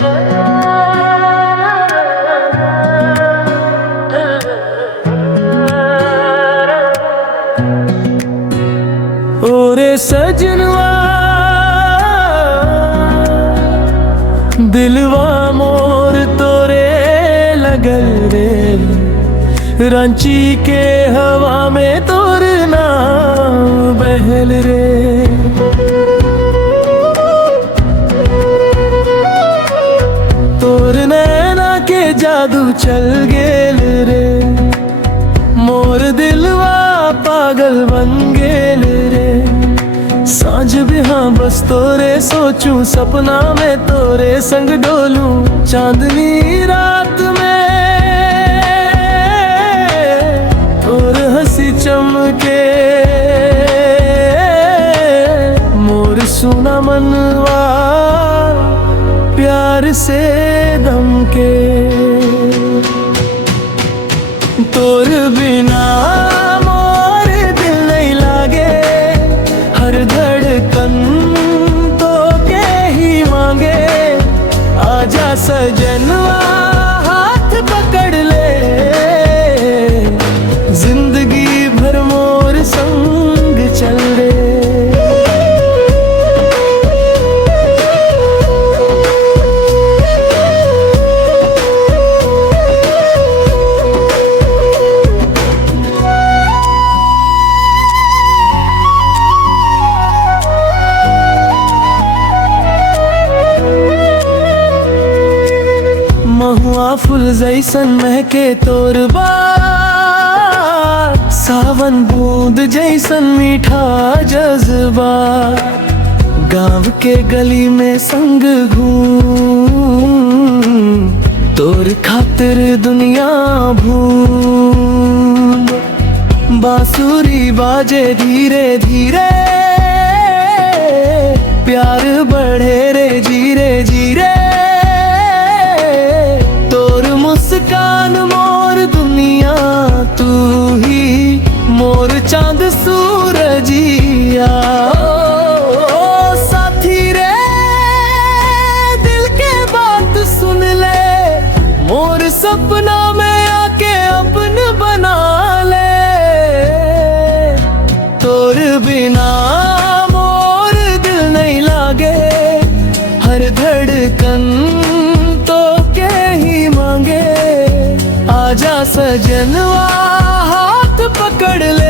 ओरे सजनवा दिलवा मोर तोरे लगल रे, रांची के हवा में तोर नाम बहल रे। तोर नैना के जादू चल गेल रे, मोर दिलवा पागल बन गेल रे। सांझ बिहां बस तोरे सोचूं, सपना में तोरे संग डोलूं। चांदनी रात में तोर हंसी चमके, मोर सुना मनवा प्यार से दमके। तोर बिना मोर दिल नहीं लागे, हर धड़कन तो के ही मांगे। आजा सजनवा हाथ पकड़ ले, जिंदगी भर मोर संग चल रे। महुआ फूल जैसन महके तोर बात, सावन बूंद जैसन मीठा जज्बा। गाँव के गली में संग घूम, तोर खातिर दुनिया भूम। बांसुरी बाजे धीरे धीरे, प्यार बढ़े रे धीरे धीरे। मुस्कान मोर दुनिया, तू ही मोर चांद सूरजिया। साथी रे दिल के बात सुन ले, मोर सपना में आके अपन बना ले। तोर बिना मोर दिल नहीं लागे, हर धड़कन तो के ही मांगे। आजा सजनवा हाथ पकड़ ले,